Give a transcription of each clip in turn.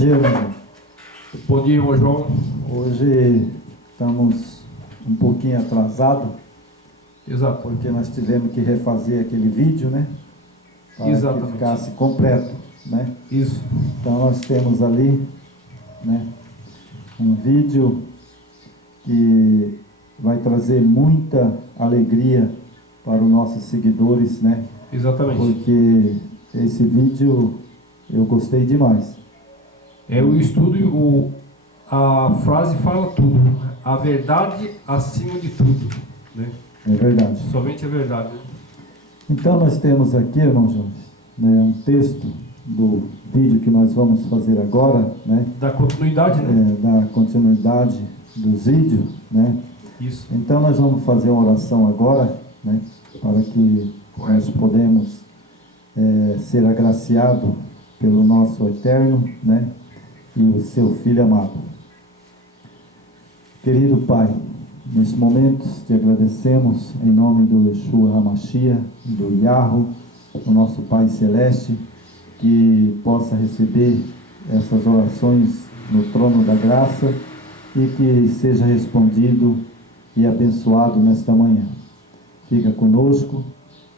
dia, irmão. Bom dia, irmão João. Hoje estamos um pouquinho atrasados, Exato. porque nós tivemos que refazer aquele vídeo, né? Para Exatamente. que ficasse completo, né? Isso. Então nós temos ali, né, um vídeo que vai trazer muita alegria para os nossos seguidores, né? Exatamente. Porque esse vídeo eu gostei demais. É o estudo, a frase fala tudo. A verdade acima de tudo, né? É verdade. Somente a verdade, né? Então nós temos aqui, irmão Jorge, né, um texto do vídeo que nós vamos fazer agora, né? Da continuidade, né? Da continuidade dos vídeos, né? Isso. Então nós vamos fazer uma oração agora, né? Para que nós podemos ser agraciado pelo nosso Eterno, né? E o seu Filho amado. Querido Pai, nesse momento te agradecemos em nome do Yeshua HaMashiach, do Yahweh, o nosso Pai Celeste, que possa receber essas orações no trono da graça e que seja respondido e abençoado nesta manhã. Fica conosco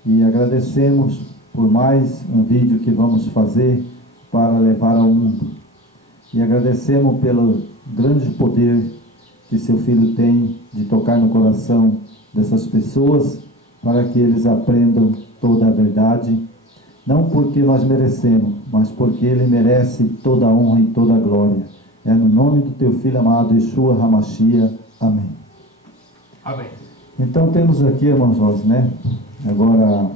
e agradecemos por mais um vídeo que vamos fazer para levar ao mundo. E agradecemos pelo grande poder que seu Filho tem de tocar no coração dessas pessoas para que eles aprendam toda a verdade, não porque nós merecemos, mas porque Ele merece toda a honra e toda a glória. É no nome do Teu Filho amado, Yeshua HaMashiach. Amém. Amém. Então temos aqui, irmão Jorge, né? Agora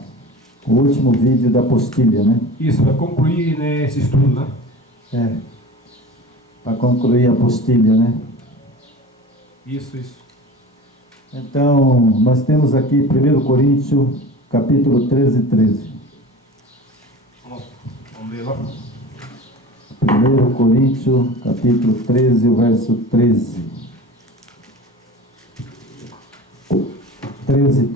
o último vídeo da apostila, né? Isso, para concluir, né, esse estudo, né? Para concluir a apostila, né? Isso. Então, nós temos aqui 1 Coríntios, capítulo 13. Vamos ver lá. 1 Coríntios, capítulo 13, o verso 13. 13.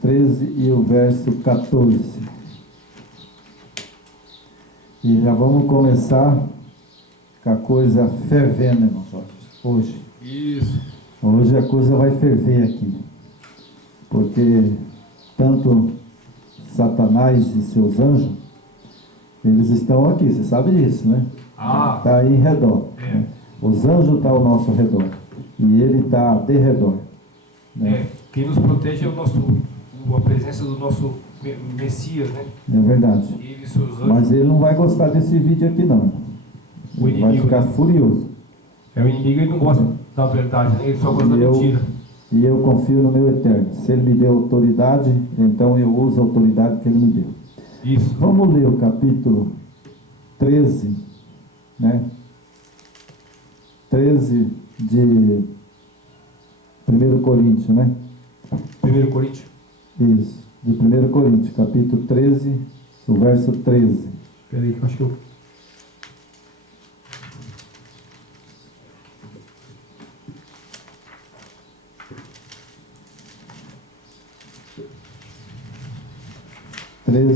13 e o verso 14. E já vamos começar com a coisa fervendo, irmão Jorge, hoje. Isso. Hoje a coisa vai ferver aqui. Porque tanto Satanás e seus anjos, eles estão aqui, você sabe disso, né? Está aí em redor. Né? Os anjos estão ao nosso redor. E ele está de redor. Né? Quem nos protege é a presença do nosso Messias, né? É verdade. Ele e seus anjos. Mas ele não vai gostar desse vídeo aqui, não. O Ele vai ficar furioso. O inimigo, ele não gosta da verdade, né? Ele só gosta da mentira. E eu confio no meu Eterno. Se ele me deu autoridade, então eu uso a autoridade que ele me deu. Isso. Vamos ler o capítulo 13, né? 13 de 1 Coríntios, né? 1 Coríntios. Isso, de 1 Coríntios, capítulo 13, o verso 13. Espera aí, que eu acho que eu...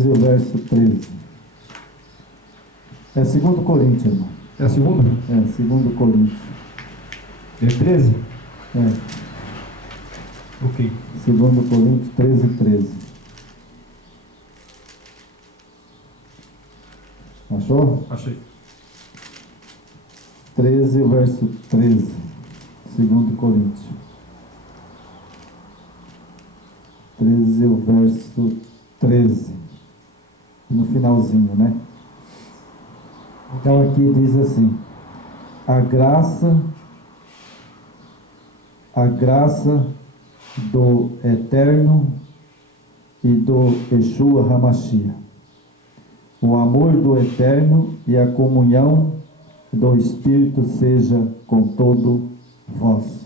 O verso 13. É 2 Coríntios, irmão. É a segunda? É, 2 Coríntios. É 13? É. Ok. 2 Coríntios 13. Achou? Achei. 13, o verso 13. 2 Coríntios. 13, o verso 13. No finalzinho, né? Então aqui diz assim: a graça do Eterno e do Yeshua HaMashiach, o amor do Eterno e a comunhão do Espírito seja com todo vós.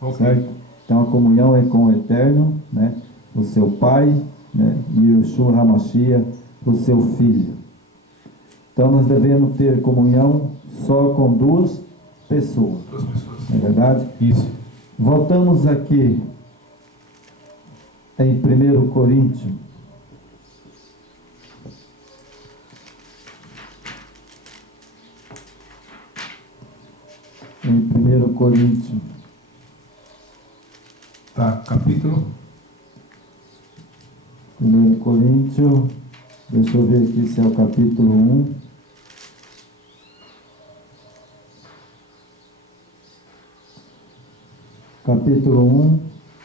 Okay. Certo? Então a comunhão é com o Eterno, né? O seu Pai, né? E o Yeshua HaMashiach, o seu Filho. Então nós devemos ter comunhão só com duas pessoas. Não é verdade? Isso. Voltamos aqui em 1 Coríntios. Em 1 Coríntios. Tá, capítulo. 1 Coríntios, deixa eu ver aqui se é o capítulo 1. Capítulo 1,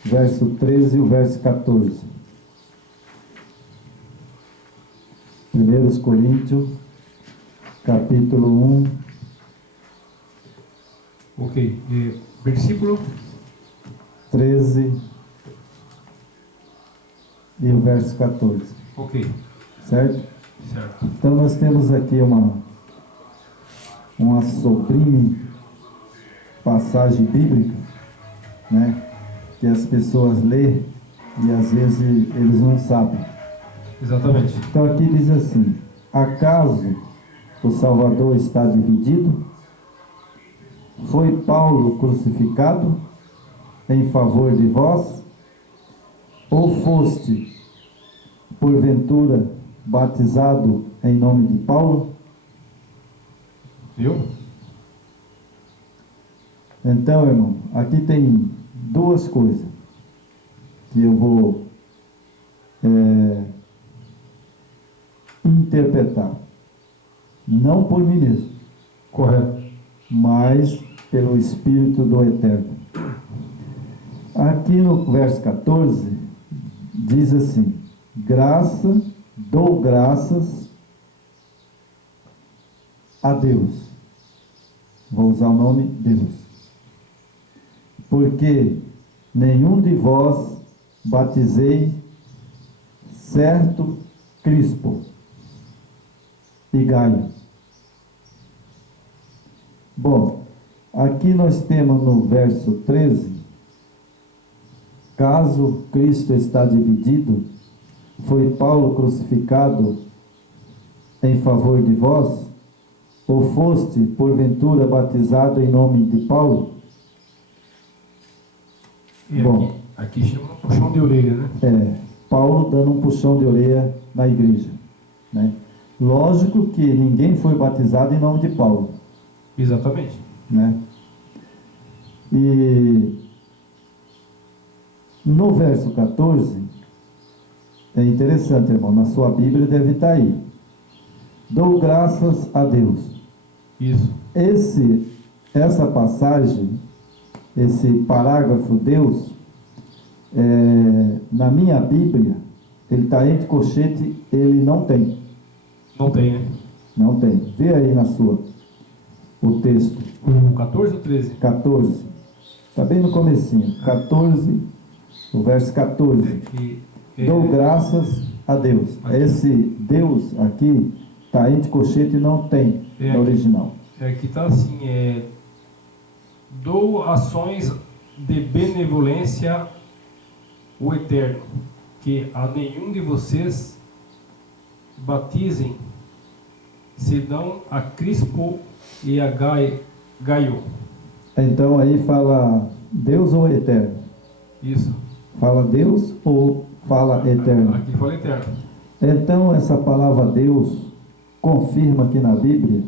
verso 13 e o verso 14. 1 Coríntios, capítulo 1. Ok. Versículo 13 e o verso 14. Ok. Certo? Certo. Então nós temos aqui uma sublime passagem bíblica, né? Que as pessoas lêem e às vezes eles não sabem. Exatamente. Então aqui diz assim: acaso o Salvador está dividido? Foi Paulo crucificado em favor de vós? Ou foste, porventura, batizado em nome de Paulo? Viu? Então, irmão, aqui tem duas coisas que eu vou interpretar. Não por mim mesmo, Correto. mas pelo Espírito do Eterno. Aqui no verso 14, diz assim: dou graças a Deus. Vou usar o nome Deus. Porque nenhum de vós batizei certo Crispo e Gaio. Bom, aqui nós temos no verso 13: caso Cristo está dividido, foi Paulo crucificado em favor de vós? Ou foste, porventura, batizado em nome de Paulo? E Bom, aqui chama um puxão de orelha, né? Paulo dando um puxão de orelha na igreja, né? Lógico que ninguém foi batizado em nome de Paulo, Exatamente. né? E no verso 14, é interessante, irmão, na sua Bíblia deve estar aí: dou graças a Deus. Isso. Essa passagem, esse parágrafo Deus, na minha Bíblia, ele está entre colchete, ele não tem. Não tem, né? Não tem. Vê aí na sua, o texto. O 14 ou 13? 14. Está bem no comecinho. 14, o verso 14. Dou graças a Deus. Aqui. Esse Deus aqui está entre colchete e não tem no original. Aqui está assim: dou ações de benevolência o Eterno, que a nenhum de vocês batizem, senão a Crispo e a Gaio. Então aí fala Deus ou Eterno? Isso. Fala Deus ou fala Eterno? Aqui fala Eterno. Então essa palavra Deus confirma que na Bíblia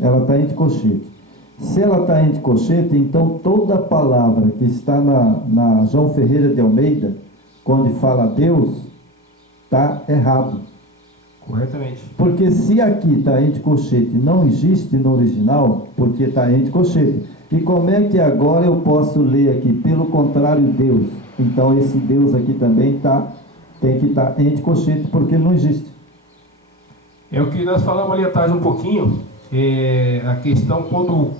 ela está entre colchete. Se ela está entre colchete, então toda palavra que está na João Ferreira de Almeida, quando fala Deus, está errado. Corretamente. Porque se aqui está entre colchete, não existe no original, porque está entre colchete. E como é que agora eu posso ler aqui, pelo contrário, Deus? Então esse Deus aqui também tem que estar entre colchete, porque ele não existe. É o que nós falamos ali atrás um pouquinho, a questão quando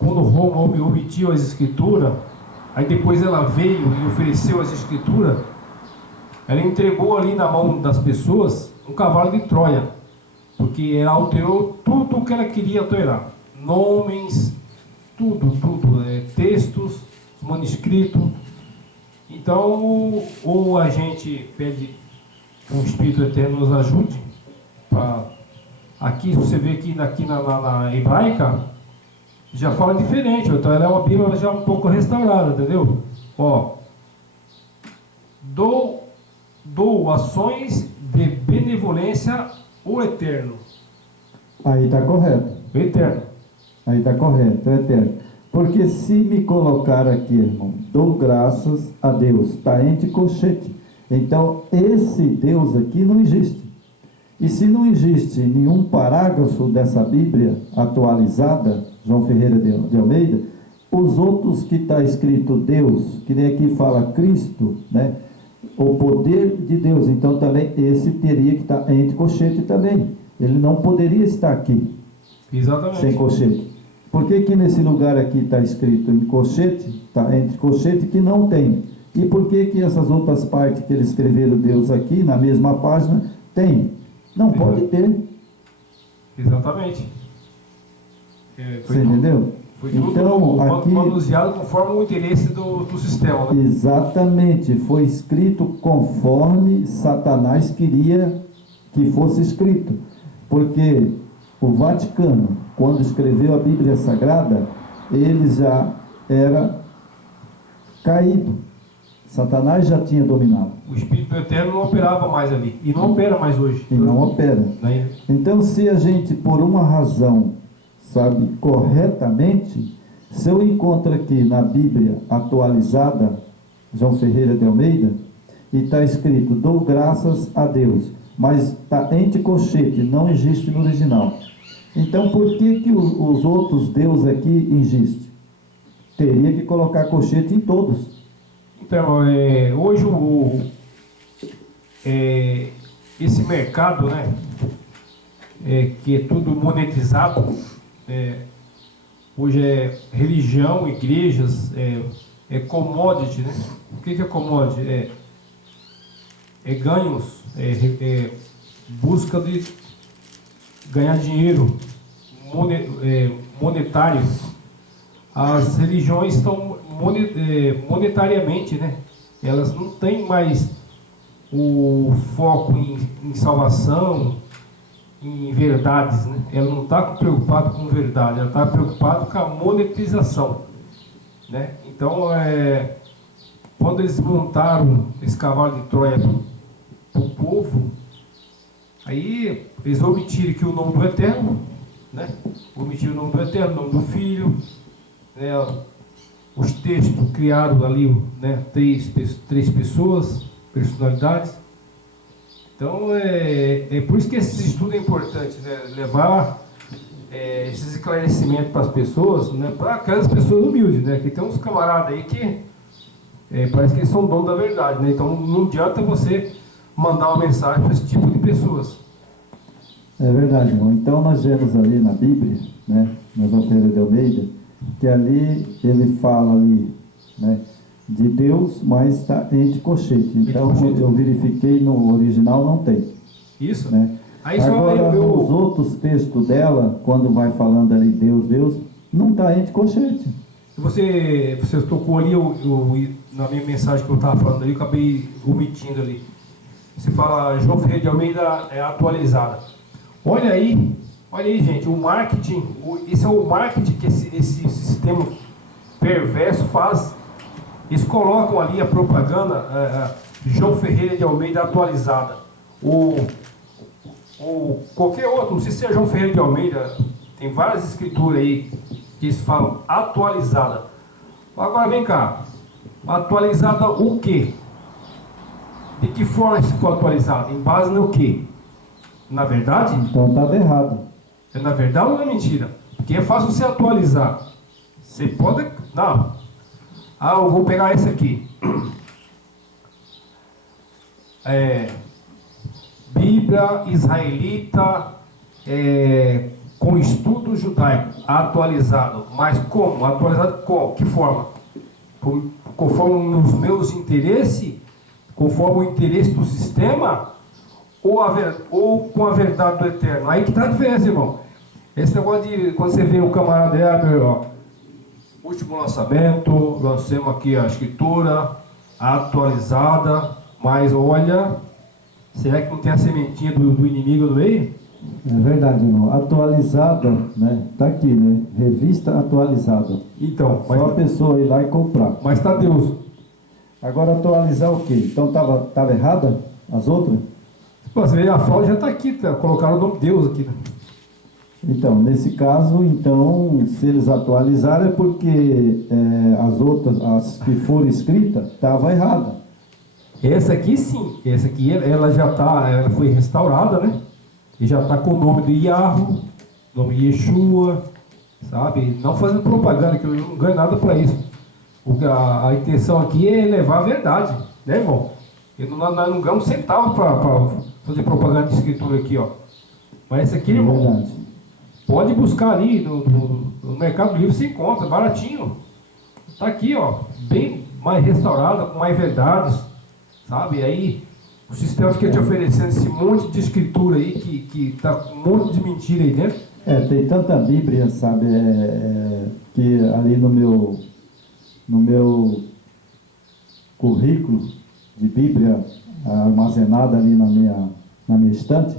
Roma omitiu as escrituras, aí depois ela veio e ofereceu as escrituras, ela entregou ali na mão das pessoas um cavalo de Troia, porque ela alterou tudo o que ela queria alterar, nomes, tudo, textos, manuscritos. Então, ou a gente pede que o Espírito Eterno nos ajude, aqui você vê que aqui na hebraica já fala diferente, então ela é uma Bíblia já um pouco restaurada, entendeu? Ó, dou ações de benevolência ao Eterno. Aí está correto. O Eterno. Aí está correto, é eterno. Porque se me colocar aqui, irmão, dou graças a Deus, está entre colchete. Então, esse Deus aqui não existe. E se não existe nenhum parágrafo dessa Bíblia atualizada, João Ferreira de Almeida, os outros que está escrito Deus, que nem aqui fala Cristo, né? O poder de Deus, então também esse teria que estar entre colchete também. Ele não poderia estar aqui. Exatamente. Sem colchete. Por que que nesse lugar aqui está escrito em colchete, está entre colchete que não tem? E por que que essas outras partes que eles escreveram Deus aqui, na mesma página, tem? Não pode ter. Exatamente. Você entendeu? Foi tudo então, aqui, manuseado conforme o interesse do sistema, né? Exatamente. Foi escrito conforme Satanás queria que fosse escrito. Porque o Vaticano, quando escreveu a Bíblia Sagrada, ele já era caído. Satanás já tinha dominado. O Espírito Eterno não operava mais ali. E não opera mais hoje. E não opera. Então, se a gente, por uma razão, sabe, corretamente, se eu encontro aqui na Bíblia atualizada, João Ferreira de Almeida, e está escrito, dou graças a Deus, mas está entre colchete, não existe no original. Então, por que que os outros Deus aqui existem? Teria que colocar colchete em todos. Então, hoje esse mercado, né, que é tudo monetizado, hoje é religião, igrejas, é commodity, né? O que é commodity? É ganhos, busca de ganhar dinheiro monetário. As religiões estão monetariamente, né? Elas não têm mais o foco em salvação, em verdades, né? Ela não está preocupada com verdade, ela está preocupada com a monetização, né? Então, quando eles montaram esse cavalo de Troia para o povo, aí eles omitiram aqui o nome do Eterno, né? Omitiram o nome do Eterno, o nome do Filho, né? Os textos criaram ali, né? Três pessoas, personalidades. Então, é por isso que esse estudo é importante, né? Levar esses esclarecimentos para as pessoas, né? Para aquelas pessoas humildes, né? Que tem uns camaradas aí que parece que eles são donos da verdade, né? Então, não adianta você mandar uma mensagem para esse tipo de pessoas. É verdade, irmão. Então, nós vemos ali na Bíblia, né? Na João Ferreira de Almeida, que ali ele fala ali, né? De Deus, mas está entre colchete. Então, eu verifiquei no original, não tem. Isso. Né? Aí agora, nos outros textos dela, quando vai falando ali Deus, não está entre colchete. Você tocou ali, na minha mensagem que eu estava falando ali, eu acabei omitindo ali. Você fala, João Ferreira de Almeida é atualizada. Olha aí, gente, o marketing, esse é o marketing que esse sistema perverso faz. Eles colocam ali a propaganda João Ferreira de Almeida atualizada. Ou qualquer outro, não sei se é João Ferreira de Almeida, tem várias escrituras aí que eles falam atualizada. Agora vem cá, atualizada o quê? De que forma isso foi atualizado? Em base no quê? Na verdade? Então estava errado. É na verdade ou é mentira? Porque é fácil você atualizar. Você pode... Não. Eu vou pegar esse aqui. Bíblia israelita com estudo judaico atualizado. Mas como? Atualizado com que forma? Conforme os meus interesses? Conforme o interesse do sistema? Ou com a verdade do Eterno? Aí que está a diferença, irmão. Esse negócio de... Quando você vê o camarada último lançamento, lancemos aqui a escritura atualizada, mas olha, será que não tem a sementinha do inimigo no meio? É verdade, irmão. Atualizada, né? Tá aqui, né? Revista atualizada. Então, só a pessoa ir lá e comprar. Mas está Deus. Agora atualizar o quê? Então estava errada as outras? Pô, você vê, a fraude já está aqui, colocaram o nome de Deus aqui. Né? Então, nesse caso, então, se eles atualizarem é porque as outras, as que foram escritas, estava errada. Essa aqui sim, essa aqui ela já tá, ela foi restaurada, né? E já está com o nome de Yahweh, nome de Yeshua, sabe? Não fazendo propaganda, que eu não ganho nada para isso. A intenção aqui é levar a verdade, né, irmão? Nós não ganhamos um centavo para fazer propaganda de escritura aqui, ó. Mas essa aqui, irmão, verdade. Pode buscar ali no Mercado Livre, se encontra, baratinho. Está aqui, ó, bem mais restaurada, com mais verdades, sabe? Aí o sistema fica te oferecendo esse monte de escritura aí, que tá com um monte de mentira aí dentro. Tem tanta Bíblia, sabe, que ali no meu currículo de Bíblia armazenada ali na minha estante,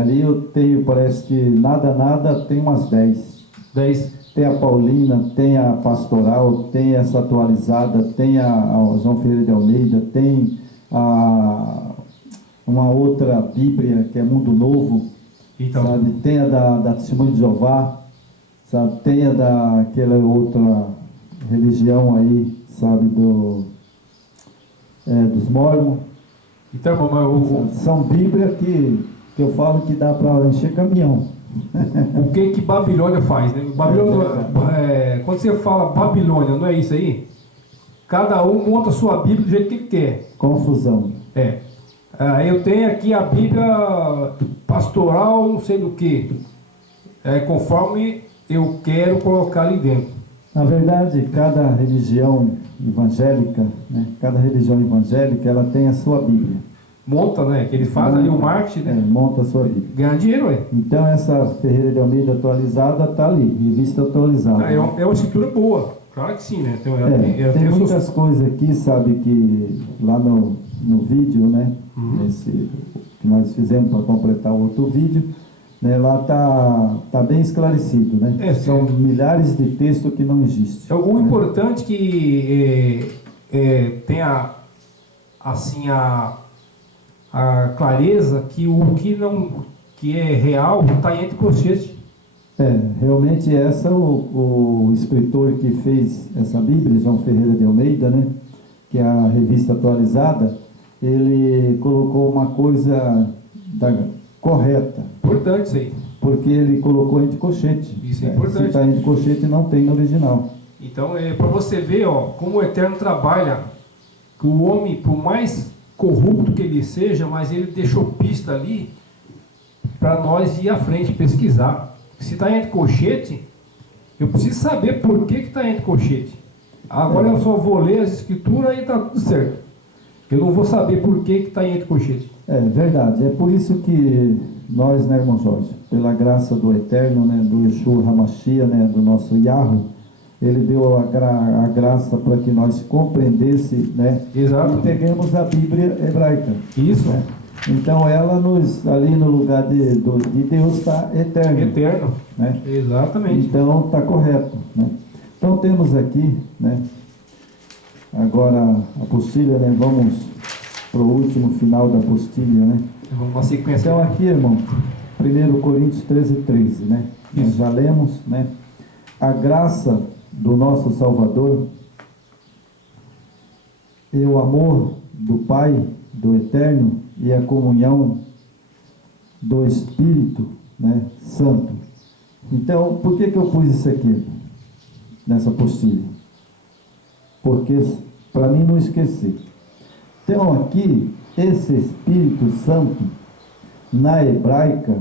ali eu tenho, parece que nada, tem umas 10. 10. Tem a Paulina, tem a Pastoral, tem essa atualizada, tem a João Ferreira de Almeida, tem uma outra Bíblia que é Mundo Novo, então, sabe? Tem a da Testemunho de Jeová, sabe? Tem a daquela outra religião aí, sabe? Dos Mormons. Então, mamãe, São Bíblias que eu falo que dá para encher caminhão. O que Babilônia faz, né? Babilônia, quando você fala Babilônia, não é isso aí? Cada um monta a sua Bíblia do jeito que ele quer. Confusão. Eu tenho aqui a Bíblia pastoral, não sei do que. Conforme eu quero colocar ali dentro. Na verdade, cada religião evangélica, né? Cada religião evangélica, ela tem a sua Bíblia. Monta, né? Que ele faz ali o marketing, né? Monta a sua Bíblia. Ganha dinheiro, Então essa Ferreira de Almeida atualizada está ali, revista atualizada. É uma escritura boa, claro que sim, né? Tem muitas coisas aqui, sabe, que lá no vídeo, né? Esse que nós fizemos para completar o outro vídeo, né? Lá tá bem esclarecido, né? São milhares de textos que não existem. O importante que tenha assim a clareza que o que é real está entre colchetes. Realmente o escritor que fez essa Bíblia, João Ferreira de Almeida, né? Que é a revista atualizada, ele colocou uma coisa correta. Importante isso aí. Porque ele colocou entre colchete. Isso é importante. Se está entre colchete, não tem no original. Então, para você ver, como o Eterno trabalha, que o homem, por mais corrupto que ele seja, mas ele deixou pista ali para nós ir à frente, pesquisar. Se está entre colchete, eu preciso saber por que está entre colchete. Agora eu só vou ler as escrituras e está tudo certo. Eu não vou saber por que está entre colchete. Verdade. É por isso que nós, né, irmão Jorge, pela graça do Eterno, né, do Yeshua HaMashiach, né, do nosso Yahweh, ele deu a graça para que nós compreendêssemos, né? Exato. E peguemos a Bíblia hebraica. Isso. Né? Então ela ali no lugar de Deus está eterno. Eterno. Né? Exatamente. Então está correto. Né? Então temos aqui, né? Agora a apostila, né? Vamos para o último final da apostila, né? Vamos uma sequência. Então aqui, irmão, 1 Coríntios 13, né? Isso. Nós já lemos, né? A graça do nosso Salvador e o amor do Pai, do Eterno, e a comunhão do Espírito, né, Santo. Então, por que eu pus isso aqui nessa apostila? Porque para mim não esquecer. Então aqui, esse Espírito Santo, na hebraica,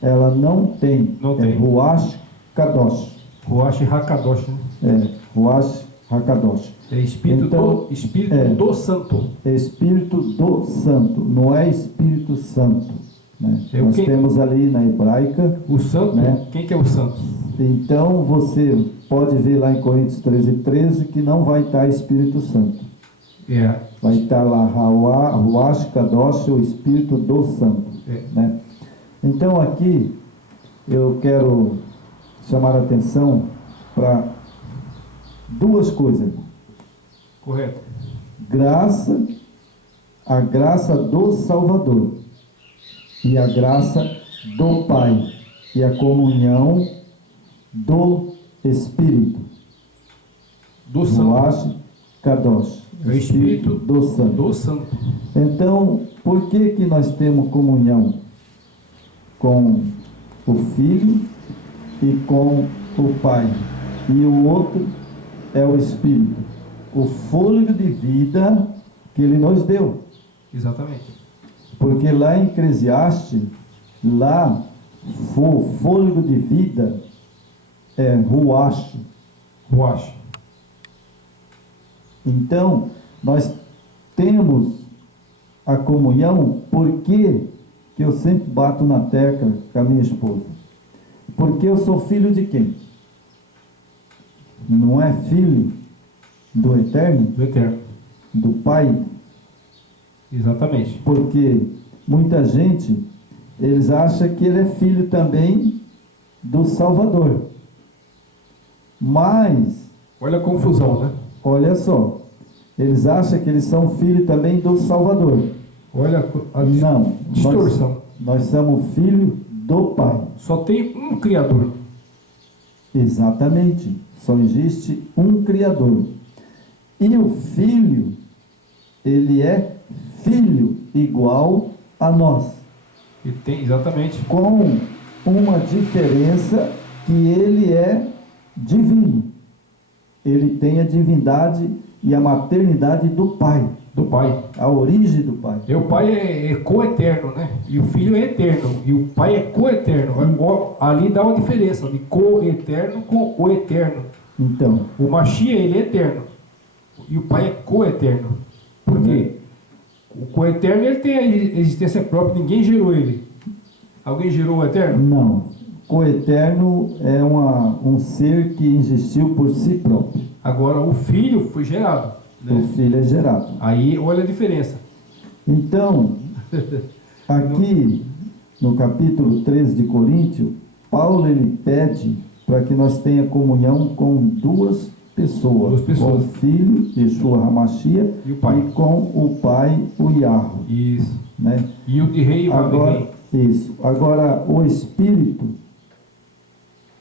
ela não tem. Ruach Kadosh. Ruach Hakadosh, né? Ruach Hakadosh. É Espírito, então, do Santo. É Espírito do Santo, não é Espírito Santo. Né? Nós temos ali na hebraica. O Santo, né? Quem que é o Santo? Então você pode ver lá em Coríntios 13 que não vai estar Espírito Santo. Vai estar lá Ruach Kadosh, o Espírito do Santo. Né? Então aqui eu quero chamar a atenção para duas coisas. Correto. Graça, a graça do Salvador e a graça do Pai e a comunhão do Espírito. Do Santo. Ruach Kadosh. É o Espírito do Santo. Do Santo. Então, por que que nós temos comunhão com o Filho e com o Pai? E o outro é o Espírito, o fôlego de vida que Ele nos deu. Exatamente. Porque lá em Eclesiastes, lá o fôlego de vida é Ruach. Ruach. Então, nós temos a comunhão. Por que que eu sempre bato na tecla com a minha esposa? Porque eu sou filho de quem? Não é filho do Eterno? Do Eterno. Do Pai? Exatamente. Porque muita gente, eles acham que ele é filho também do Salvador. Mas, Olha a confusão, né? olha só, eles acham que eles são filhos também do Salvador. Olha a Não, distorção. nós somos filhos do Pai. Só tem um Criador. Exatamente, só existe um Criador. E o Filho, ele é filho igual a nós, E tem, exatamente. com uma diferença que ele é divino. Ele tem a divindade e a maternidade do Pai, Do Pai. a origem do Pai. E o Pai é coeterno, né? E o Filho é eterno. E o Pai é coeterno. Ali dá uma diferença de coeterno com o eterno. Então, O Mashiach, ele é eterno. E o Pai é coeterno. Por quê? O coeterno, ele tem a existência própria. Ninguém gerou ele. Alguém gerou o eterno? não. Coeterno é um ser que existiu por si próprio. Agora, o Filho foi gerado. O Né? Filho é gerado. Aí, olha a diferença. Então, aqui no capítulo 13 de Coríntios, Paulo ele pede para que nós tenha comunhão com duas pessoas. Duas pessoas. Com o Filho, Yeshua Hamashia, E o Pai. e com o Pai, o Yahweh. Isso. Né? E o de rei e o de Agora, rei. isso. Agora, o Espírito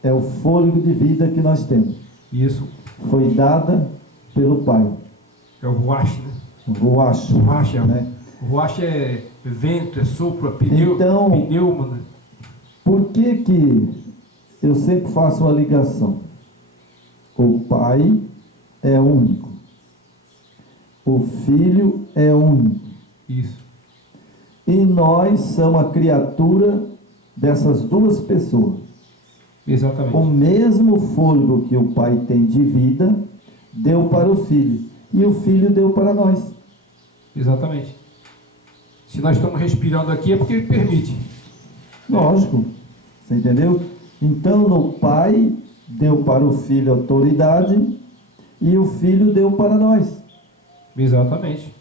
é o fôlego de vida que nós temos. Isso. Foi dada pelo Pai. É o Ruach, né? O Ruach. Ruach, Né? O Ruach é vento, é sopro, é pneu, Então, pneuma, né? Por que que eu sempre faço uma ligação? O Pai é único. O Filho é único. Isso. E nós somos a criatura dessas duas pessoas. Exatamente. O mesmo fôlego que o Pai tem de vida, deu para o Filho. E o Filho deu para nós. Exatamente. Se nós estamos respirando aqui é porque ele permite. Lógico. Você entendeu? Então, no Pai, deu para o Filho autoridade, e o Filho deu para nós, Exatamente.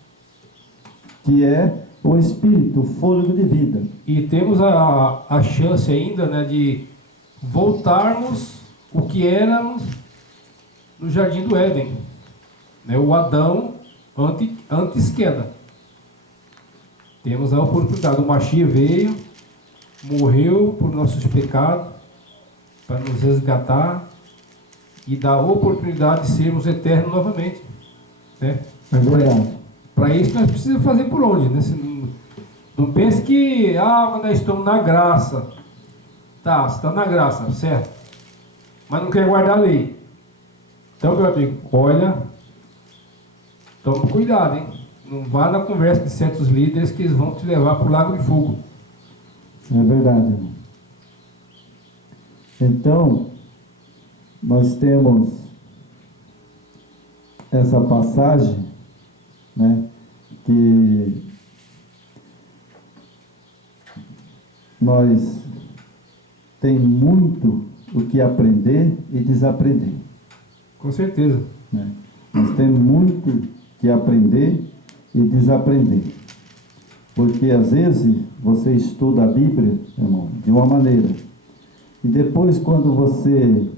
que é o Espírito, o fôlego de vida. E temos a chance ainda, né, de voltarmos o que éramos no Jardim do Éden. Né, o Adão antes queda. Temos a oportunidade. O Mashiach veio, morreu por nossos pecados, para nos resgatar e dar a oportunidade de sermos eternos novamente. Né? É verdade. Para isso nós precisamos fazer por onde? Né? Não pense que mas nós estamos na graça. Tá, você está na graça, certo? Mas não quer guardar a lei. Então, meu amigo, olha, tome cuidado, hein? Não vá na conversa de certos líderes que eles vão te levar para o lago de fogo. É verdade, irmão. Então, nós temos essa passagem, né, que nós tem muito o que aprender e desaprender. Com certeza. Né? Nós temos muito que aprender e desaprender. Porque às vezes você estuda a Bíblia, irmão, de uma maneira. E depois, quando você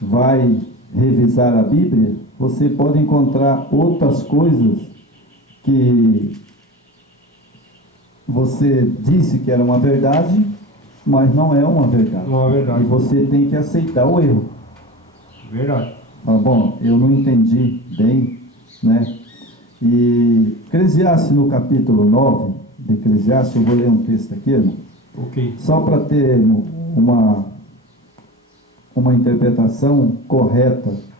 vai revisar a Bíblia, você pode encontrar outras coisas que você disse que era uma verdade, mas não é uma verdade. Não é verdade. E você tem que aceitar o erro. Verdade. Fala, bom, eu não entendi bem, né? E Eclesiastes, no capítulo 9 de Eclesiastes, eu vou ler um texto aqui, irmão, Ok. só para ter uma interpretação correta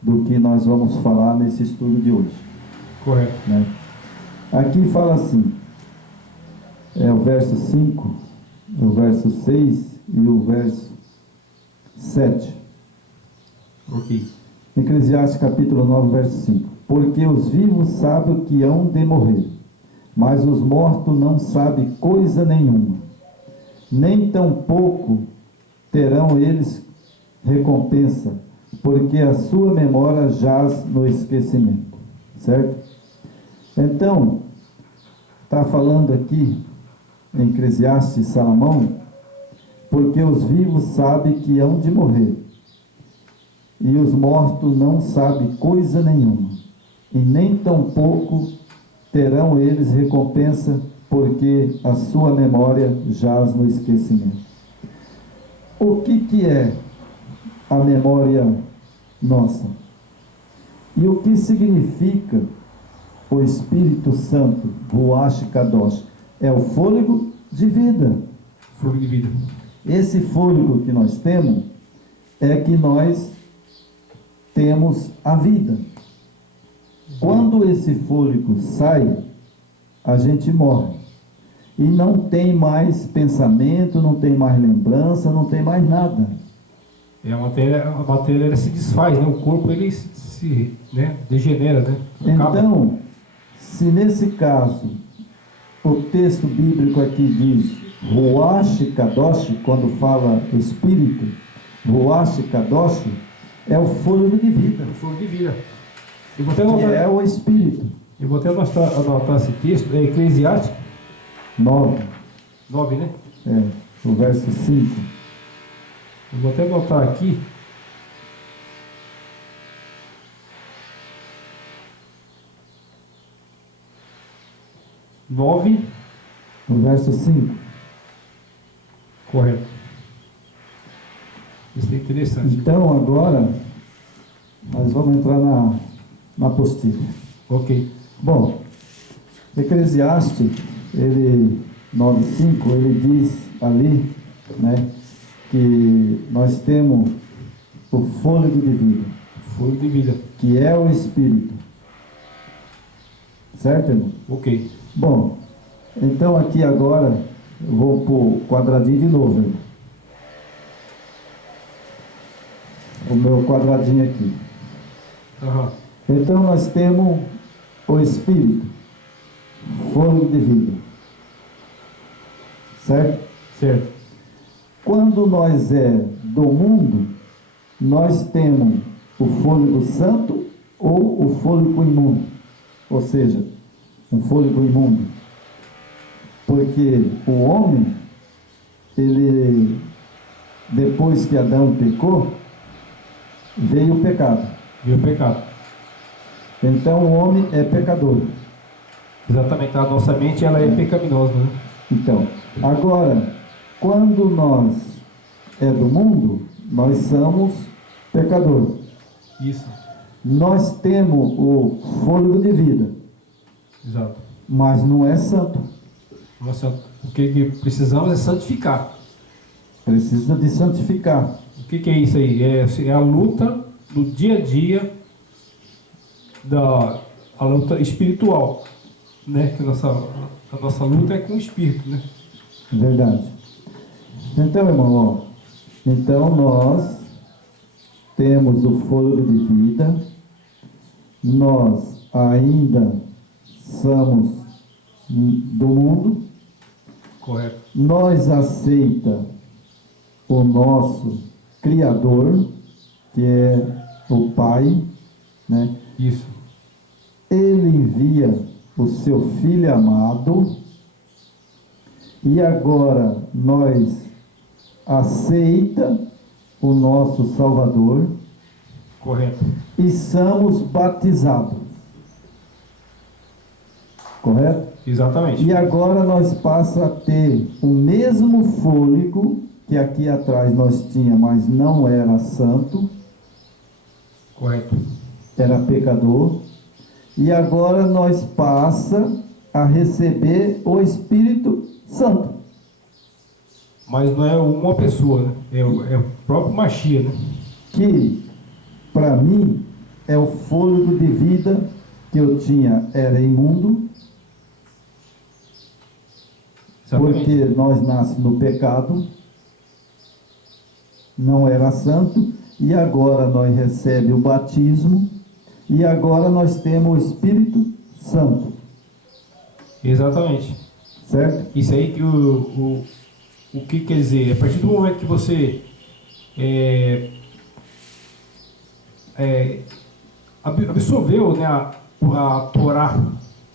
do que nós vamos falar nesse estudo de hoje. Correto. Né? Aqui fala assim, o verso 5, o verso 6 e o verso 7. Ok. Eclesiastes capítulo 9, verso 5. Porque os vivos sabem o que hão de morrer, mas os mortos não sabem coisa nenhuma, nem tampouco terão eles recompensa, porque a sua memória jaz no esquecimento. Certo? Então, está falando aqui em Eclesiastes, Salomão, porque os vivos sabem que hão de morrer, e os mortos não sabem coisa nenhuma, e nem tampouco terão eles recompensa, porque a sua memória jaz no esquecimento. O que é a memória nossa? E o que significa o Espírito Santo, Ruach Kadosh? É o fôlego de vida. Fôlego de vida. Esse fôlego que nós temos é que nós temos a vida. Quando esse fôlego sai, a gente morre. E não tem mais pensamento, não tem mais lembrança, não tem mais nada. E a matéria ela se desfaz, né? O corpo ele né? Degenera, né? Acaba. Então, se nesse caso o texto bíblico aqui diz Ruach Kadosh, quando fala Espírito, Ruach Kadosh é o fôlego de vida. Fôlego de vida. Eu Que é o Espírito. vou até anotar esse texto, é Eclesiastes 9, 9, né? o verso 5. Eu vou até anotar aqui. Nove. O verso 5. Correto. Isso é interessante. Então agora nós vamos entrar na apostila. Ok. Bom, Eclesiastes, ele 9:5, ele diz ali, né, que nós temos o fôlego de vida, Fôlego de vida. que é o Espírito. Certo, irmão? Ok. Bom, então aqui agora eu vou pôr quadradinho de novo, irmão. O meu quadradinho aqui. Aham. Então nós temos o Espírito, fôlego de vida. Certo? Certo. Quando nós do mundo, nós temos o fôlego santo ou o fôlego imundo. Ou seja, um fôlego imundo. Porque o homem, ele, depois que Adão pecou, veio o pecado. Viu o pecado. Então o homem é pecador. Exatamente. A nossa mente ela é pecaminosa, né? Então, agora, quando nós do mundo, nós somos pecador. Isso. Nós temos o fôlego de vida, Exato. mas não é santo. Nossa, o que precisamos é santificar. Precisa de santificar. O que é isso aí? É a luta do dia a dia, a luta espiritual, né? Que a nossa luta é com o espírito, né? Verdade. Então, irmão, ó, então nós temos o fôlego de vida, nós ainda somos do mundo, Correto. nós aceita o nosso Criador, que é o Pai, né? Isso. Ele envia o seu Filho amado, e agora nós aceita o nosso Salvador, Correto. e somos batizados. Correto? Exatamente. E agora nós passa a ter o mesmo fôlego que aqui atrás nós tinha, mas não era santo, Correto. era pecador. E agora nós passa a receber o Espírito Santo. Mas não é uma pessoa, né? É o próprio Machia, né? Que para mim é o fôlego de vida que eu tinha, era imundo, Exatamente. porque nós nascemos no pecado, não era santo, e agora nós recebemos o batismo, e agora nós temos o Espírito Santo, Exatamente. certo? Isso aí que o que quer dizer? A partir do momento que você absorveu, né, a Torá,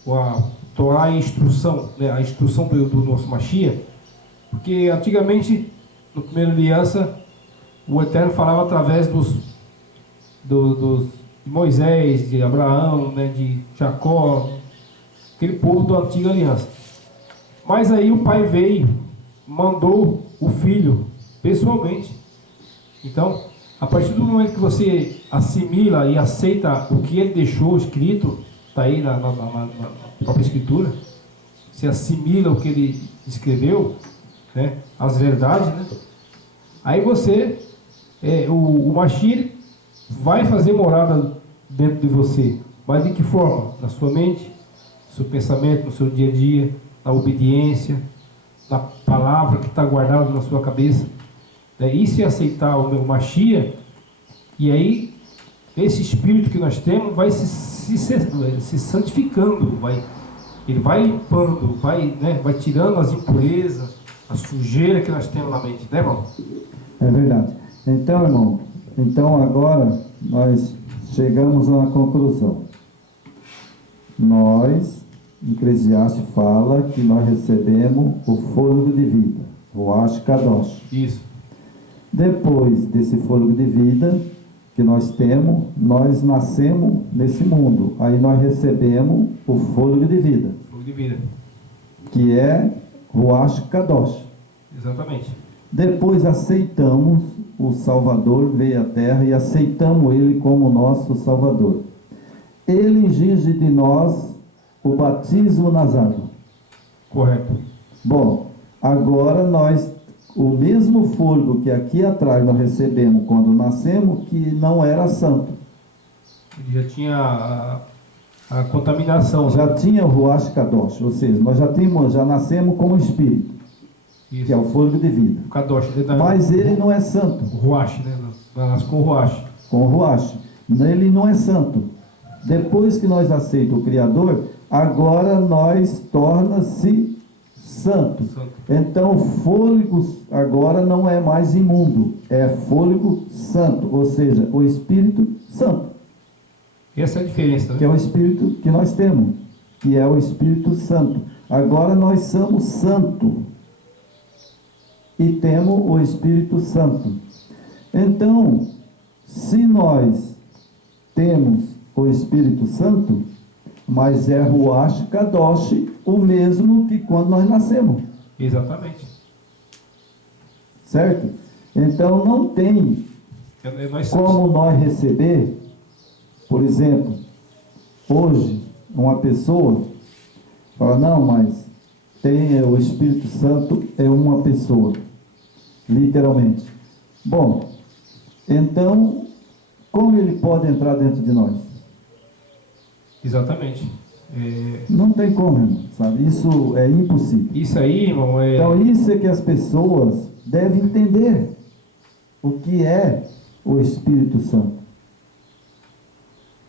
a Torá e a instrução, né, a instrução do nosso Machia, porque antigamente, na primeira aliança, o Eterno falava através de Moisés, de Abraão, né, de Jacó, aquele povo da antiga aliança. Mas aí o pai veio, mandou o filho pessoalmente. Então, a partir do momento que você assimila e aceita o que ele deixou escrito, está aí na própria escritura, você assimila o que ele escreveu, né, as verdades, né, aí você, o Machia vai fazer morada dentro de você. Mas de que forma? Na sua mente, no seu pensamento, no seu dia a dia, na obediência, na palavra que está guardada na sua cabeça. Isso é aceitar o meu Machia, e aí esse espírito que nós temos vai se santificando, ele vai limpando, vai tirando as impurezas, a sujeira que nós temos na mente, né, irmão? É verdade. Então, irmão, agora nós chegamos a uma conclusão. Nós, Eclesiastes fala que nós recebemos o fôlego de vida, o Ruach Kadosh. Isso. Depois desse fôlego de vida que nós temos, nós nascemos nesse mundo. Aí nós recebemos o fôlego de vida, Fogo de vida. que é Ruach Kadosh. Exatamente. Depois aceitamos o Salvador, veio à terra e aceitamos Ele como nosso Salvador. Ele exige de nós o batismo nas águas. Correto. Bom, agora o mesmo fôlego que aqui atrás nós recebemos quando nascemos, que não era santo. Ele já tinha a contaminação. Né? Já tinha o Ruach Kadosh, ou seja, nós já nascemos como espírito, Isso. que é o fôlego de vida. O Kadosh. Mas ele não é santo. O Ruach, né? Nós nascemos com o Ruach. Com o Ruach. Ele não é santo. Depois que nós aceitamos o Criador, agora nós torna-se santo. Então o fôlego agora não é mais imundo, é fôlego santo, ou seja, o Espírito Santo. Essa é a diferença, né? Que é o Espírito que nós temos, que é o Espírito Santo. Agora nós somos santos e temos o Espírito Santo. Então, se nós temos o Espírito Santo, mas é Ruach Kadosh, o mesmo que quando nós nascemos. Exatamente. Certo? Então não tem como nós receber, por exemplo, hoje, uma pessoa fala, não, mas o Espírito Santo é uma pessoa, literalmente. Bom, então, como ele pode entrar dentro de nós? Exatamente. Não tem como, irmão, sabe? Isso é impossível. Isso aí, irmão, Então isso é que as pessoas devem entender o que é o Espírito Santo.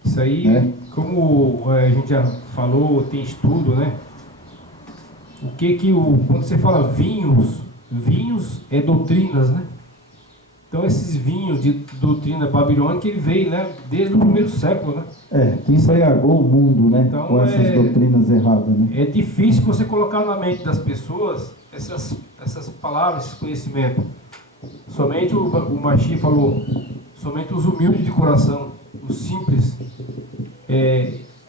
Isso aí, como a gente já falou, tem estudo, né? Quando você fala vinhos é doutrinas, né? Então esses vinhos de doutrina babilônica, ele veio, né, desde o primeiro século, né? Que embriagou o mundo, né? Então, com essas doutrinas erradas, né? É difícil você colocar na mente das pessoas essas palavras, esse conhecimento. Somente o Machia falou, somente os humildes de coração os simples,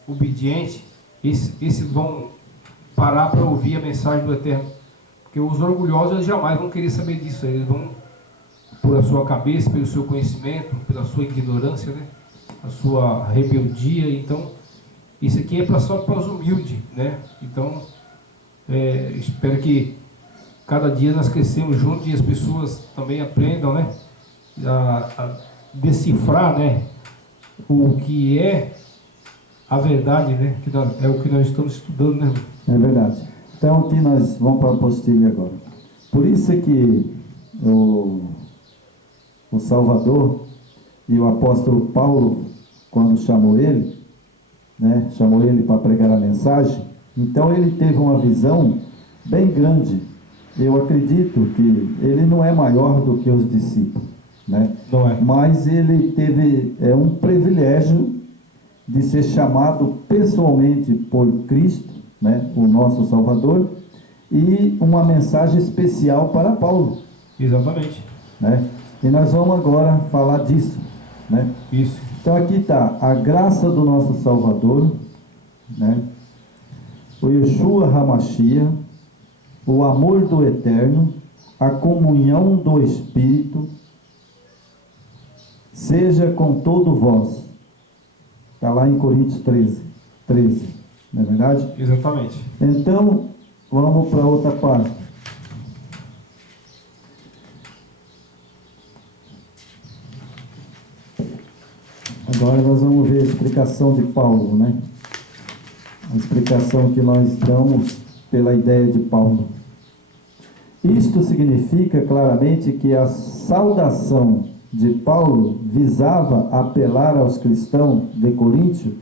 obedientes, esses vão parar para ouvir a mensagem do Eterno. Porque os orgulhosos eles jamais vão querer saber disso. Eles vão, por a sua cabeça, pelo seu conhecimento, pela sua ignorância, né? A sua rebeldia. Então, isso aqui é só para os humildes, né? Então, espero que cada dia nós crescemos juntos e as pessoas também aprendam, né? A decifrar, né? O que é a verdade, né? Que é o que nós estamos estudando, né? É verdade. Então aqui nós vamos para a apostila agora. Por isso é que o Salvador e o apóstolo Paulo, quando chamou ele, né? Chamou ele para pregar a mensagem. Então ele teve uma visão bem grande. Eu acredito que ele não é maior do que os discípulos, né? Não é. Mas ele teve um privilégio de ser chamado pessoalmente por Cristo, né? O nosso Salvador, e uma mensagem especial para Paulo. Exatamente. Né? E nós vamos agora falar disso, né? Isso. Então aqui está a graça do nosso Salvador, né? O Yeshua HaMashiach, o amor do Eterno, a comunhão do Espírito, seja com todo vós. Está lá em Coríntios 13, não é verdade? Exatamente. Então, vamos para outra parte. Agora nós vamos ver a explicação de Paulo, né? A explicação que nós damos pela ideia de Paulo. Isto significa claramente que a saudação de Paulo visava apelar aos cristãos de Coríntio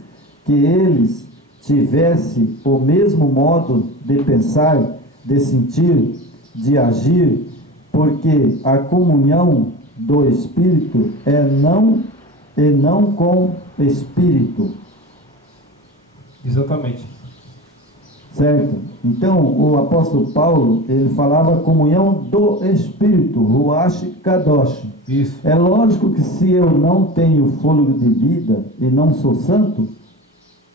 que eles tivessem o mesmo modo de pensar, de sentir, de agir, porque a comunhão do Espírito é não com Espírito. Exatamente. Certo? Então, o apóstolo Paulo, ele falava comunhão do Espírito, Ruach Kadosh. Isso. É lógico que se eu não tenho fôlego de vida e não sou santo,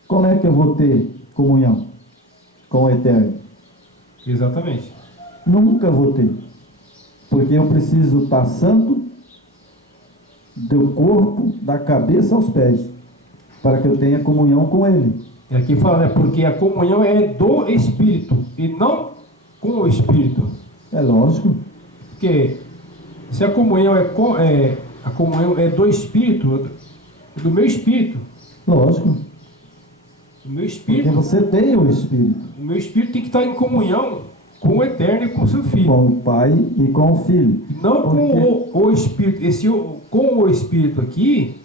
como é que eu vou ter comunhão com o Eterno? Exatamente. Nunca vou ter. Porque eu preciso estar santo do corpo, da cabeça aos pés, para que eu tenha comunhão com Ele. E aqui fala, né? Porque a comunhão é do Espírito e não com o Espírito. É lógico. Porque se a comunhão a comunhão é do Espírito, é do meu Espírito. Lógico. O meu Porque Espírito, você tem o Espírito. o meu Espírito tem que estar em comunhão com o Eterno e com o seu Filho. Com o Pai e com o Filho. Não Porque... com o Espírito. Com o Espírito aqui,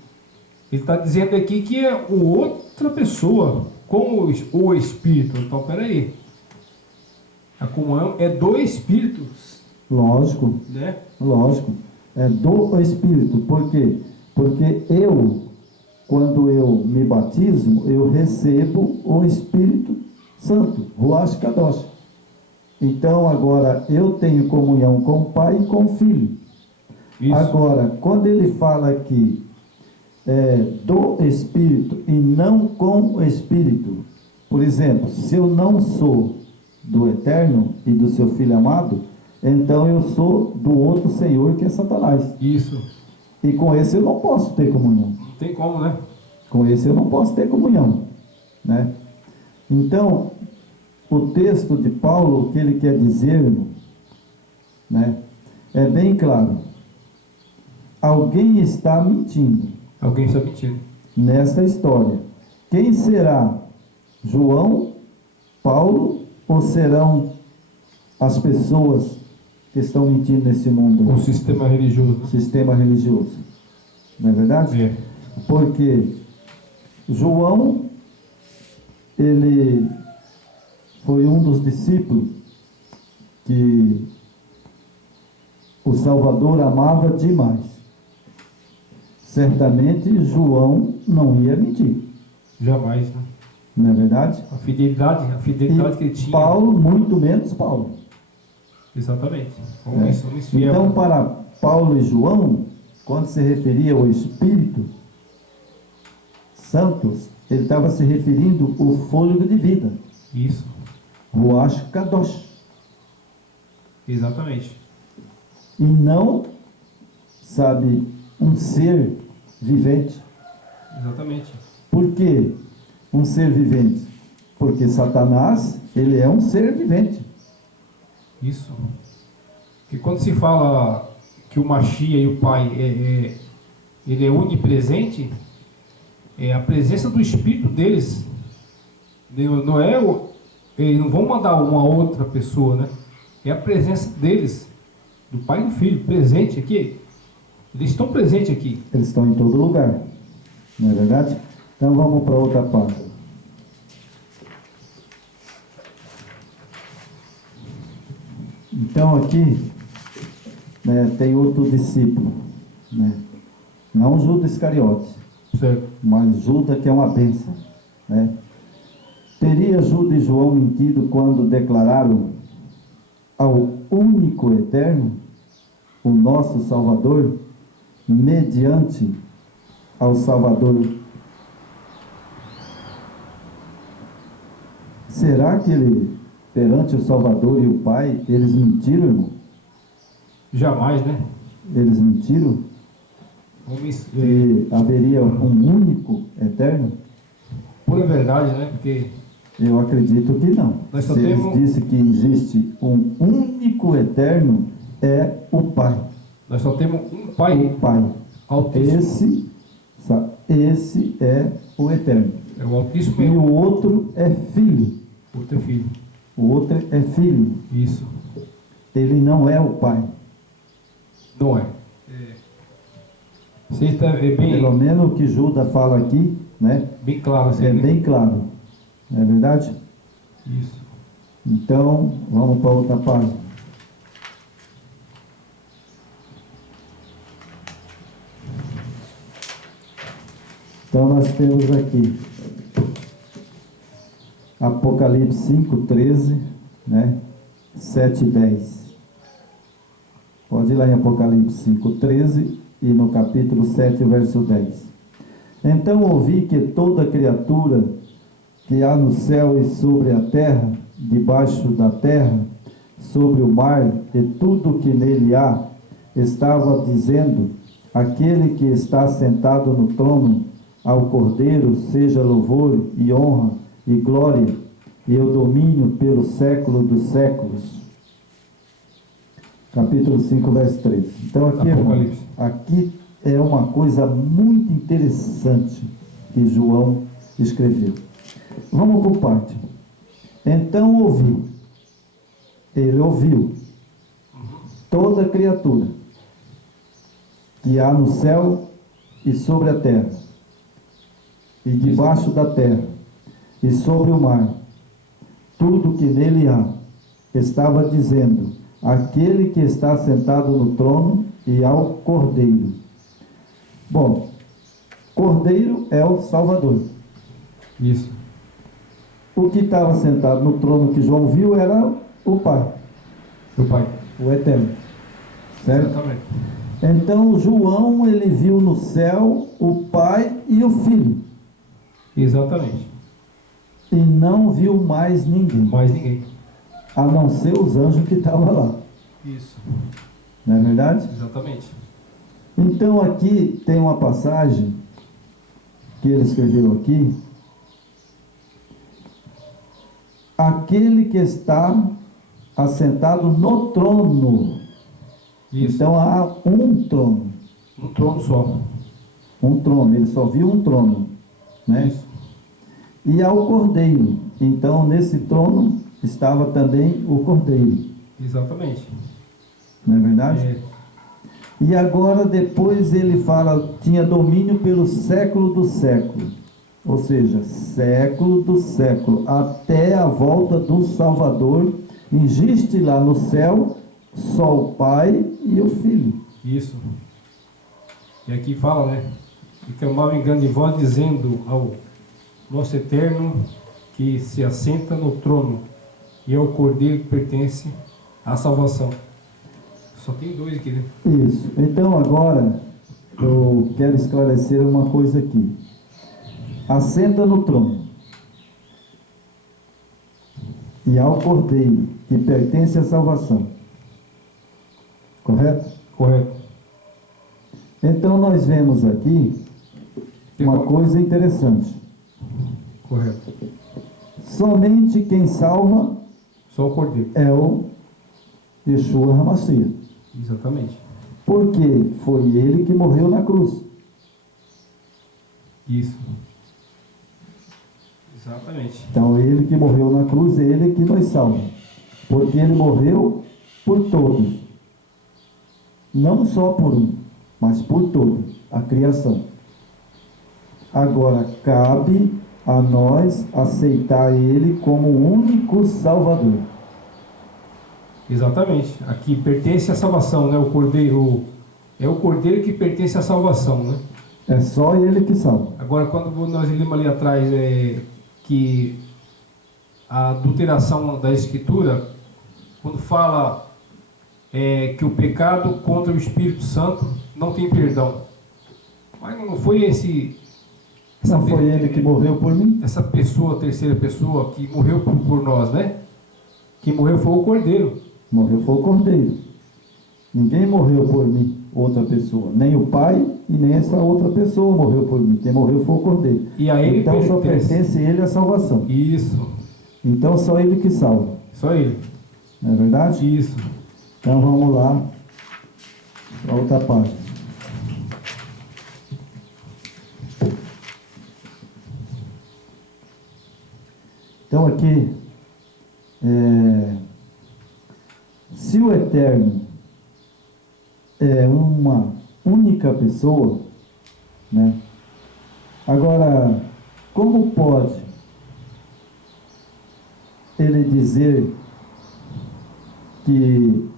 ele está dizendo aqui que é outra pessoa. Com o Espírito. Então, peraí. A comunhão é do Espírito. Lógico. Né? Lógico. É do Espírito. Por quê? Porque quando eu me batismo, eu recebo o Espírito Santo, Ruach Kadosh. Então, agora, eu tenho comunhão com o Pai e com o Filho. Isso. Agora, quando ele fala aqui do Espírito e não com o Espírito, por exemplo, se eu não sou do Eterno e do seu Filho amado, então eu sou do outro Senhor que é Satanás. Isso. E com esse eu não posso ter comunhão. Não tem como, né? Com esse eu não posso ter comunhão, né? Então, o texto de Paulo, o que ele quer dizer, né, é bem claro. Alguém está mentindo. Alguém está mentindo. Nesta história. Quem será? João, Paulo, ou serão as pessoas que estão mentindo nesse mundo? O sistema religioso. O sistema religioso. Não é verdade? É. Porque João, ele foi um dos discípulos que o Salvador amava demais. Certamente João não ia mentir. Jamais, né? Não é verdade? A fidelidade E que ele tinha. Paulo, muito menos Paulo. Exatamente. Homens fiel. Então, para Paulo e João, quando se referia ao Espírito, santos, ele estava se referindo ao fôlego de vida, Isso. Ruach Kadosh, Exatamente. e não, sabe, um ser vivente. Exatamente. Por que um ser vivente? Porque Satanás, ele é um ser vivente. Isso. Porque quando se fala que o Machia e o Pai ele é onipresente, é a presença do Espírito deles. Não é eles não vão mandar uma outra pessoa, né? É a presença deles, do Pai e do Filho, presente aqui. Eles estão presentes aqui. Eles estão em todo lugar, não é verdade? Então vamos para outra parte. Então aqui, né, tem outro discípulo, né? Não Judas Iscariote, Certo. mas Judas que é uma bênção, né? Teria Judas e João mentido quando declararam ao único eterno, o nosso Salvador, mediante ao Salvador? Será que ele, perante o Salvador e o Pai, eles mentiram, irmão? Jamais, né? Eles mentiram? Homens, Que haveria um único eterno? pura verdade, né? Porque Eu acredito que não. Nós só Se eles temos- dizem que existe um único eterno, é o Pai. nós só temos um O Pai Pai. Altíssimo. Esse é o eterno. É o Altíssimo E e o outro é filho. o outro é Filho. O outro é filho. Isso. Ele não é o Pai. Não é. Você está bem, Pelo menos o que Judas fala aqui, né? bem claro. Assim, É né? bem claro. Não é verdade? Isso. Então, vamos para outra página. Então, nós temos aqui Apocalipse 5:13, né? 7:10. Pode ir lá em Apocalipse 5:13 e no capítulo 7, verso 10. Então ouvi que toda criatura que há no céu e sobre a terra, debaixo da terra, sobre o mar e tudo que nele há, estava dizendo: aquele que está sentado no trono, ao Cordeiro seja louvor e honra e glória e o domínio pelo século dos séculos. Capítulo 5, verso 13. Então aqui, irmão, Apocalipse. aqui é uma coisa muito interessante que João escreveu. Vamos por parte. Então ouvi, ele ouviu, toda criatura que há no céu e sobre a terra, e debaixo da terra, e sobre o mar, tudo que nele há, estava dizendo: aquele que está sentado no trono e ao Cordeiro. Bom, Cordeiro é o Salvador. Isso. O que estava sentado no trono que João viu era o Pai, Meu Pai. o Eterno. Certo? Exatamente. Então João, ele viu no céu o Pai e o Filho, Exatamente. e não viu mais ninguém, Mais ninguém. a não ser os anjos que estavam lá. Isso. Não é verdade? Exatamente. Então aqui tem uma passagem que ele escreveu aqui: aquele que está assentado no trono. Isso. Então há um trono, Um trono só. ele só viu um trono, né? Isso. E ao Cordeiro. Então nesse trono estava também o Cordeiro, Exatamente. não é verdade? É, E agora depois ele fala, tinha domínio pelo século do século, ou seja, século do século, até a volta do Salvador. Existe lá no céu só o Pai e o Filho. isso. E aqui fala, né? E clamava em grande voz, dizendo ao nosso eterno que se assenta no trono e ao Cordeiro que pertence à salvação. Só tem dois aqui, né? Isso. Então agora eu quero esclarecer uma coisa aqui. assenta no trono, e ao Cordeiro, que pertence à salvação. Correto? Correto. Então nós vemos aqui uma coisa interessante. Correto. Somente quem salva Só o Cordeiro. é o Yeshua HaMashiach. Exatamente. Porque foi ele que morreu na cruz. Isso. Exatamente. Então ele que morreu na cruz, é ele que nos salva. Porque ele morreu por todos. Não só por um, mas por todos, a criação. Agora cabe a nós aceitar ele como o único Salvador. Exatamente. Aqui pertence à salvação, né? O Cordeiro é o Cordeiro que pertence à salvação, né? É só ele que salva. Agora, quando nós lemos ali atrás que a adulteração da Escritura, quando fala que o pecado contra o Espírito Santo não tem perdão. Mas não foi Não foi ele que morreu por mim? essa pessoa, terceira pessoa, que morreu por nós, né? Quem morreu foi o Cordeiro. Morreu foi o Cordeiro. Ninguém morreu por mim, outra pessoa. Nem o Pai e nem essa outra pessoa morreu por mim. Quem morreu foi o Cordeiro. E a ele então só pertence ele a salvação. Isso. Então só ele que salva. Só ele. Não é verdade? Isso. Então vamos lá. A outra página. Então aqui, se o Eterno é uma única pessoa, né? Agora, como pode ele dizer que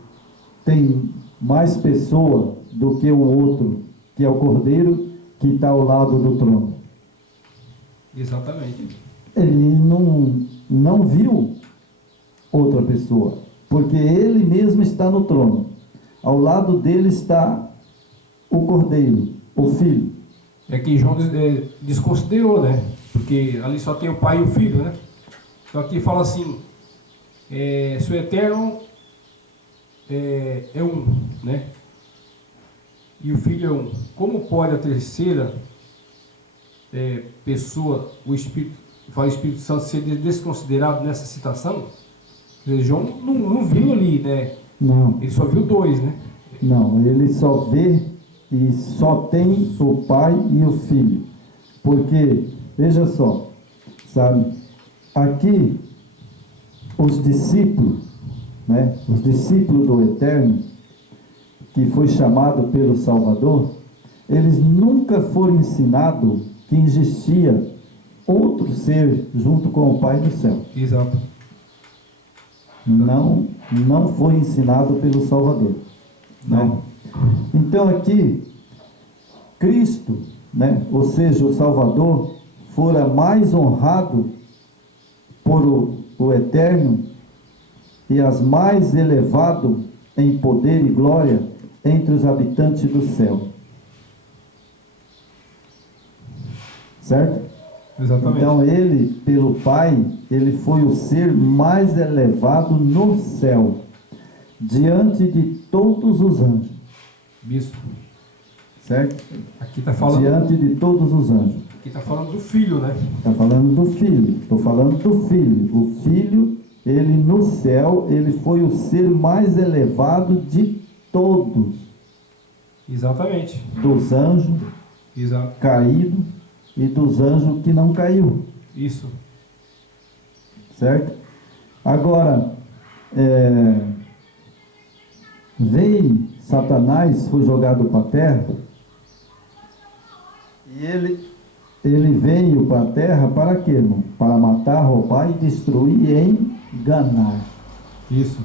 tem mais pessoa do que o outro, que é o Cordeiro, que está ao lado do trono? Exatamente. Ele não viu outra pessoa, porque ele mesmo está no trono. Ao lado dele está o Cordeiro, o Filho. É que João desconsiderou, né? Porque ali só tem o Pai e o Filho, né? Então aqui fala assim, se o Eterno é um, né? E o Filho é um. Como pode a terceira pessoa, o Espírito Santo, ser desconsiderado nessa citação? Quer dizer, João não viu ali, né? Não. Ele só viu dois, né? Não, ele só vê e só tem o Pai e o Filho. Porque, veja só, sabe, aqui os discípulos, né, os discípulos do Eterno, que foi chamado pelo Salvador, eles nunca foram ensinados que existia outro ser junto com o Pai no céu. Exato. Não foi ensinado pelo Salvador. Né? Então aqui, Cristo, né, ou seja, o Salvador, fora mais honrado por o Eterno e as mais elevado em poder e glória entre os habitantes do céu. Certo? Exatamente. Então ele, pelo Pai, ele foi o ser mais elevado no céu, diante de todos os anjos. Isso. Certo? Aqui está falando. Diante de todos os anjos. Aqui está falando do Filho, né? Está falando do Filho. Estou falando do Filho. O Filho, ele no céu, ele foi o ser mais elevado de todos. Exatamente. Dos anjos Exato. caídos e dos anjos que não caiu. Isso. Certo? Agora, veio Satanás, foi jogado para a terra, e ele veio para a terra para quê, irmão? Para matar, roubar e destruir e enganar. Isso.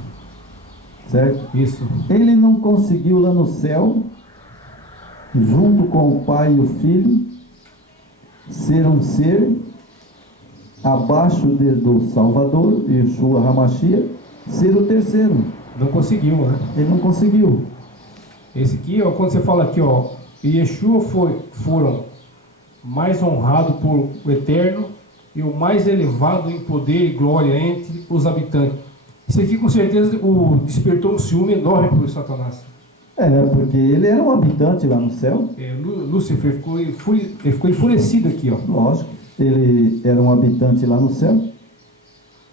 Certo? Isso. Ele não conseguiu lá no céu, junto com o Pai e o Filho, ser um ser abaixo do Salvador, Yeshua HaMashiach, ser o terceiro. Não conseguiu, né? Ele não conseguiu. Esse aqui, ó, quando você fala aqui, ó, Yeshua foram mais honrado por o Eterno e o mais elevado em poder e glória entre os habitantes. Isso aqui com certeza despertou um ciúme enorme por Satanás. Porque ele era um habitante lá no céu. Lúcifer ele ficou enfurecido aqui, ó. Lógico, ele era um habitante lá no céu.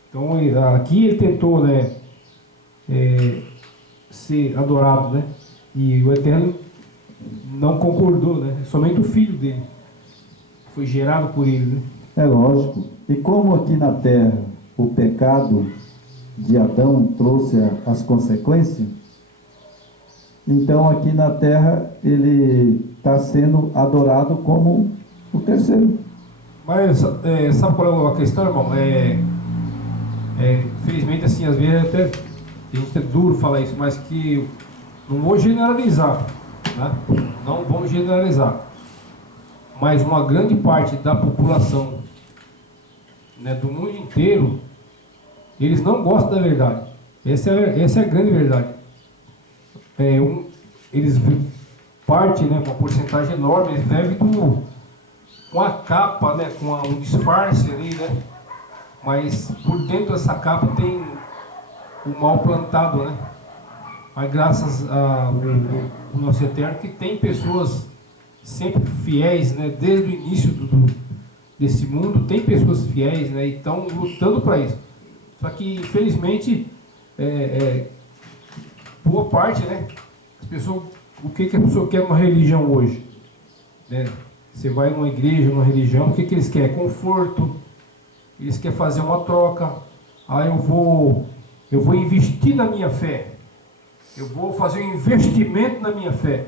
Então aqui ele tentou, né, ser adorado, né? E o Eterno não concordou, né? Somente o filho dele foi gerado por ele, né? É lógico. E como aqui na terra o pecado de Adão trouxe as consequências, então aqui na terra ele está sendo adorado como o terceiro. Mas sabe qual é a questão, irmão? Infelizmente, assim, às vezes até a gente é duro falar isso, mas que não vou generalizar, né? Não vamos generalizar, mas uma grande parte da população, né, do mundo inteiro, eles não gostam da verdade. Essa é a grande verdade. Eles parte, né, com uma porcentagem enorme, eles vivem com a capa, né, com um disfarce ali, né, mas por dentro dessa capa tem o mal plantado, né. Mas graças ao nosso Eterno, que tem pessoas sempre fiéis, né, desde o início desse mundo, tem pessoas fiéis, né, e estão lutando para isso. Só que infelizmente boa parte, né, as pessoas, o que a pessoa quer numa religião hoje, né? Você vai numa igreja, numa religião, o que eles querem? Conforto. Eles querem fazer uma troca. Eu vou investir na minha fé. Eu vou fazer um investimento na minha fé.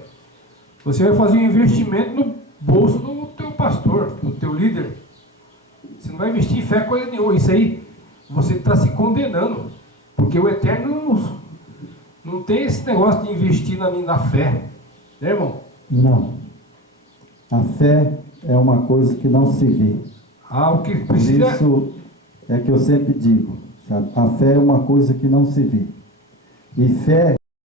Você vai fazer um investimento no bolso do teu pastor, do teu líder. Você não vai investir em fé coisa nenhuma. Isso aí você está se condenando. Porque o Eterno não tem esse negócio de investir na fé. Né, irmão? Não. A fé é uma coisa que não se vê. O que precisa... Por isso é que eu sempre digo, sabe? A fé é uma coisa que não se vê. E fé